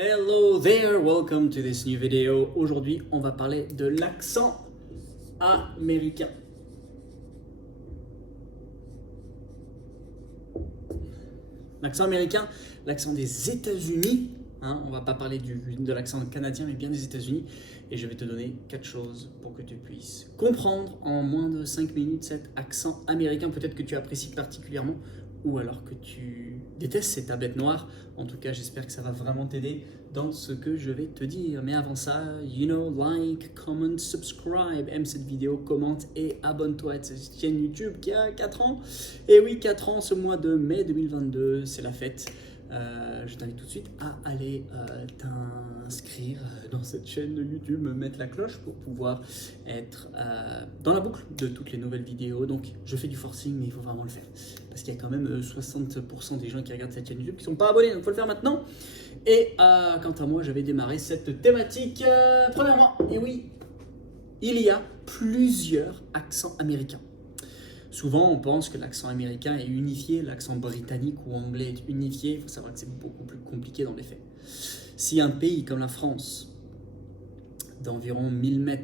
Hello there, welcome to this new video. Aujourd'hui, on va parler de l'accent américain. L'accent américain, l'accent des États-Unis. On va pas parler de l'accent canadien, mais bien des États-Unis. Et je vais te donner 4 choses pour que tu puisses comprendre en moins de 5 minutes cet accent américain. Peut-être que tu apprécies particulièrement ou alors que tu détestes ces tablettes noires. En tout cas, j'espère que ça va vraiment t'aider dans ce que je vais te dire. Mais avant ça, like, comment, subscribe, aime cette vidéo, commente et abonne-toi à cette chaîne YouTube qui a 4 ans. Et oui, 4 ans ce mois de mai 2022, c'est la fête. Je t'invite tout de suite à aller t'inscrire dans cette chaîne de YouTube, mettre la cloche pour pouvoir être dans la boucle de toutes les nouvelles vidéos. Donc je fais du forcing, mais il faut vraiment le faire parce qu'il y a quand même 60% des gens qui regardent cette chaîne YouTube qui ne sont pas abonnés, donc il faut le faire maintenant. Et quant à moi, je vais démarrer cette thématique. Premièrement, et oui, il y a plusieurs accents américains. Souvent, on pense que l'accent américain est unifié, l'accent britannique ou anglais est unifié. Il faut savoir que c'est beaucoup plus compliqué dans les faits. Si un pays comme la France, d'environ 1000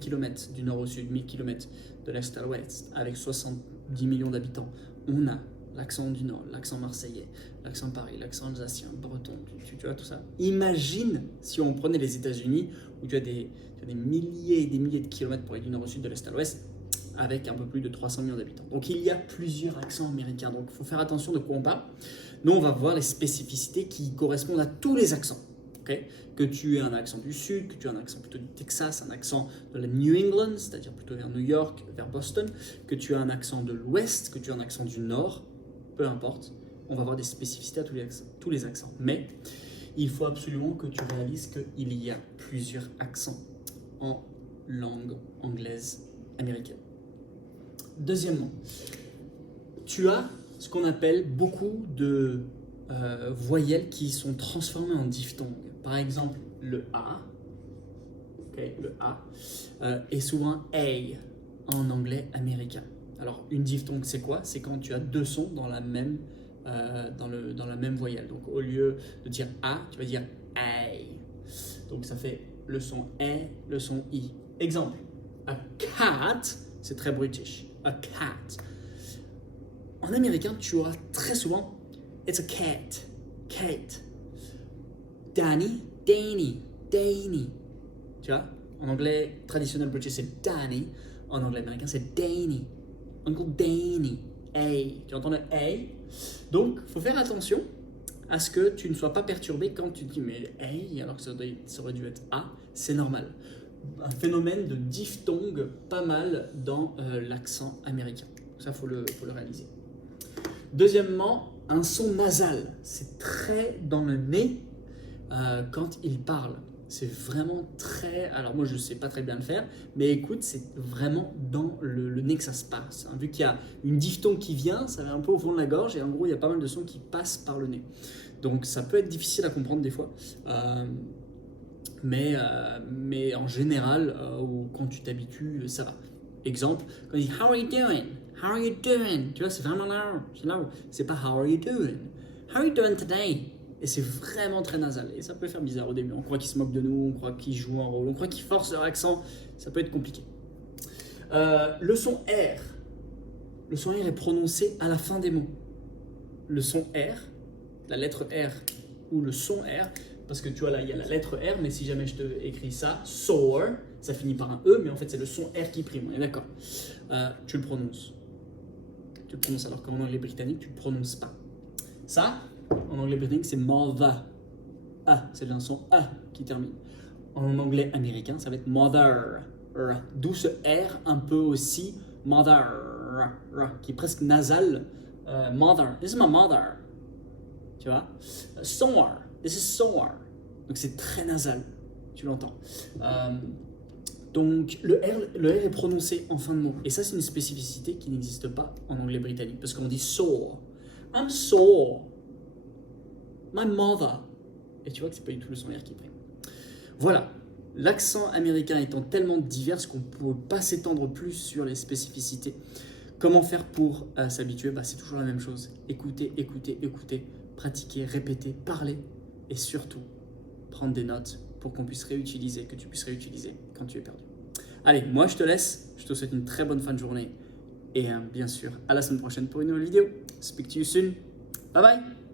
km du nord au sud, 1000 km de l'est à l'ouest, avec 70 millions d'habitants, on a l'accent du nord, l'accent marseillais, l'accent paris, l'accent alsacien, breton, tu vois tout ça. Imagine si on prenait les États-Unis, où tu as des milliers et des milliers de kilomètres pour aller du nord au sud, de l'est à l'ouest, avec un peu plus de 300 millions d'habitants. Donc il y a plusieurs accents américains, donc il faut faire attention de quoi on parle. Nous, on va voir les spécificités qui correspondent à tous les accents. Okay, que tu aies un accent du sud, que tu aies un accent plutôt du Texas, un accent de la New England, c'est-à-dire plutôt vers New York, vers Boston, que tu aies un accent de l'ouest, que tu aies un accent du nord, peu importe, on va voir des spécificités à tous les accents. Mais il faut absolument que tu réalises qu'il y a plusieurs accents en langue anglaise américaine. Deuxièmement, tu as ce qu'on appelle beaucoup de voyelles qui sont transformées en diphtongues. Par exemple, le A, le A est souvent A en anglais américain. Alors, une diphtongue, c'est quoi? C'est quand tu as deux sons dans la même voyelle. Donc, au lieu de dire A, tu vas dire A. Donc, ça fait le son A, le son I. Exemple, a cat, c'est très british. A cat. En américain, tu auras très souvent it's a cat, Kate. Danny, Danny, Danny. Tu vois, en anglais traditionnel british, c'est Danny. En anglais américain, c'est Danny. Uncle Danny. Hey. Tu entends le hey? Donc, il faut faire attention à ce que tu ne sois pas perturbé quand tu dis mais hey, alors que ça aurait dû être A, c'est normal. Un phénomène de diphtongue pas mal dans l'accent américain. Ça, faut le réaliser. Deuxièmement, un son nasal. C'est très dans le nez quand il parle. C'est vraiment très... Alors moi, je ne sais pas très bien le faire, mais écoute, c'est vraiment dans le nez que ça se passe. Vu qu'il y a une diphtongue qui vient, ça va un peu au fond de la gorge, et en gros, il y a pas mal de sons qui passent par le nez. Donc ça peut être difficile à comprendre des fois. Mais en général, quand tu t'habitues, ça va. Exemple, quand il dit How are you doing? How are you doing? Tu vois, c'est vraiment là. C'est pas How are you doing? How are you doing today? Et c'est vraiment très nasal. Et ça peut faire bizarre au début. On croit qu'ils se moquent de nous, on croit qu'ils jouent un rôle, on croit qu'ils forcent leur accent. Ça peut être compliqué. Le son R. Le son R est prononcé à la fin des mots. Le son R, la lettre R ou le son R, parce que tu vois là, il y a la lettre R, mais si jamais je te écris ça, soar, ça finit par un E, mais en fait c'est le son R qui prime, on est d'accord. Tu le prononces. Tu le prononces alors qu'en anglais britannique, tu ne le prononces pas. Ça, en anglais britannique, c'est mother. A, c'est un son A qui termine. En anglais américain, ça va être mother. D'où ce R un peu aussi, mother, qui est presque nasal. Mother, this is my mother. Tu vois? Soar. This is soar. Donc c'est très nasal, tu l'entends. Donc le R est prononcé en fin de mot. Et ça, c'est une spécificité qui n'existe pas en anglais britannique. Parce qu'on dit sore. I'm sore. My mother. Et tu vois que c'est pas du tout le son R qui prime. Voilà. L'accent américain étant tellement divers qu'on ne peut pas s'étendre plus sur les spécificités. Comment faire pour s'habituer? C'est toujours la même chose. Écoutez, écoutez, écoutez. Pratiquer, répéter, parler. et surtout, prendre des notes pour qu'on puisse réutiliser, que tu puisses réutiliser quand tu es perdu. Allez, moi je te laisse, je te souhaite une très bonne fin de journée et bien sûr, à la semaine prochaine pour une nouvelle vidéo. Speak to you soon. Bye bye.